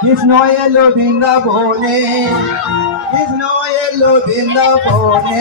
কৃষ্ণ এলো বৃন্দাবনে, কৃষ্ণ এলো বৃন্দাবনে,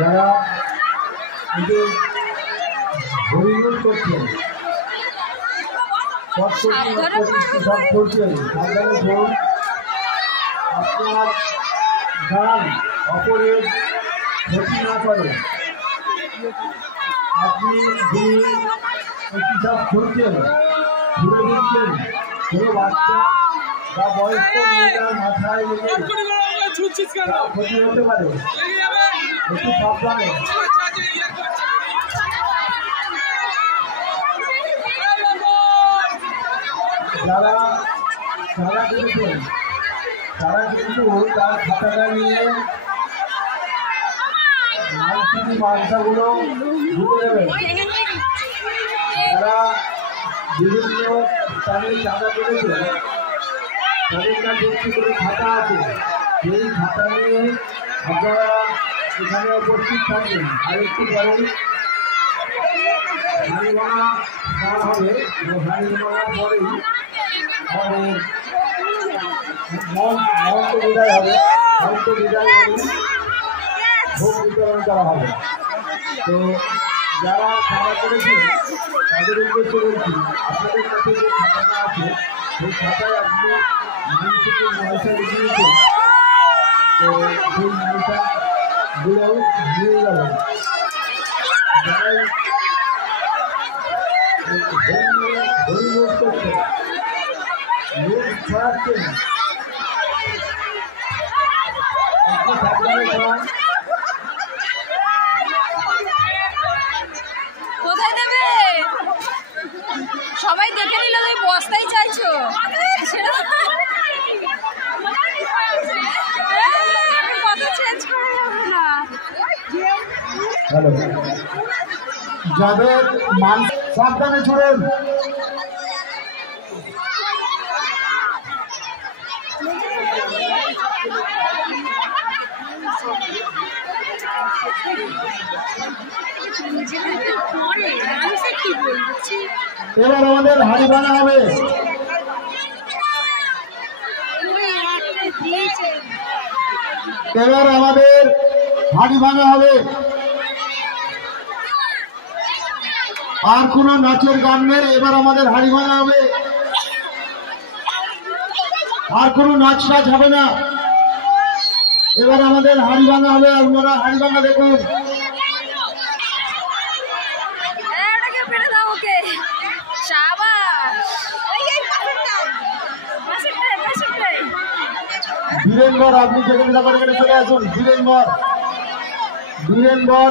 যারা হরিবোল করছেন সব করছেন সাবধানে ধরুন। আপনার গান অপরের ক্ষতি না করে। আপনি যিনি সব করছেন ঘুরে দিচ্ছেন কোনো বাচ্চা বা বয়স্ক মহিলার মাথায় লেগে ক্ষতি হতে পারে, একটু সাবধানে। যারা করেছেন তারা কিন্তু তার খাতাটা নিয়ে মাংসাগুলো ঢুকে দেবেন। যারা বিভিন্ন স্থানে চাঁদা করেছে তাদের কাছে একটি করে খাতা আছে, সেই খাতা নিয়ে আপনারা এখানে উপস্থিত থাকবেন। আর একটু পরে হারিমানা গান হবে, হারিমানার পরেই আমাদের মহন্ত বিদায় হবে। মহন্ত বিদায় ভোগ বিতরণ করা হবে। তো যারা খাওয়া করেছে তাদের উদ্দেশ্যে বলছি, আপনাদের কাছে যে খাতাটা আছে সেই খাতায় আপনি মাইন থেকে পয়সা লিখিয়েছেন, তো সেই পয়সাগুলো নিয়ে যাবেন। যারাই হরিবোল করছেন, লোক ছড়াচ্ছেন, একটু সাবধানে ছড়ান। কোথায় দেবে সবাই দেখে নিল, তুমি বস্তাই চাইছো। হ্যালো, যাদের মান সাবধানে ছুড়েন। এবার আমাদের হাড়ি ভাঙা হবে। এবার আমাদের হাড়ি ভাঙা হবে। আর কোন নাচের গান নেই, এবার আমাদের হাড়ি ভাঙা হবে। আর কোন নাচ টাচ হবে না, এবার আমাদের হাড়ি ভাঙা হবে। আপনারা হাড়ি ভাঙা দেখুন। এটাকে ফেলে দাও ওকে। শাবাশ। বীরেন বর, আপনি যেখানে থাকেন এখানে চলে আসুন। বীরেন বর, বীরেন বর।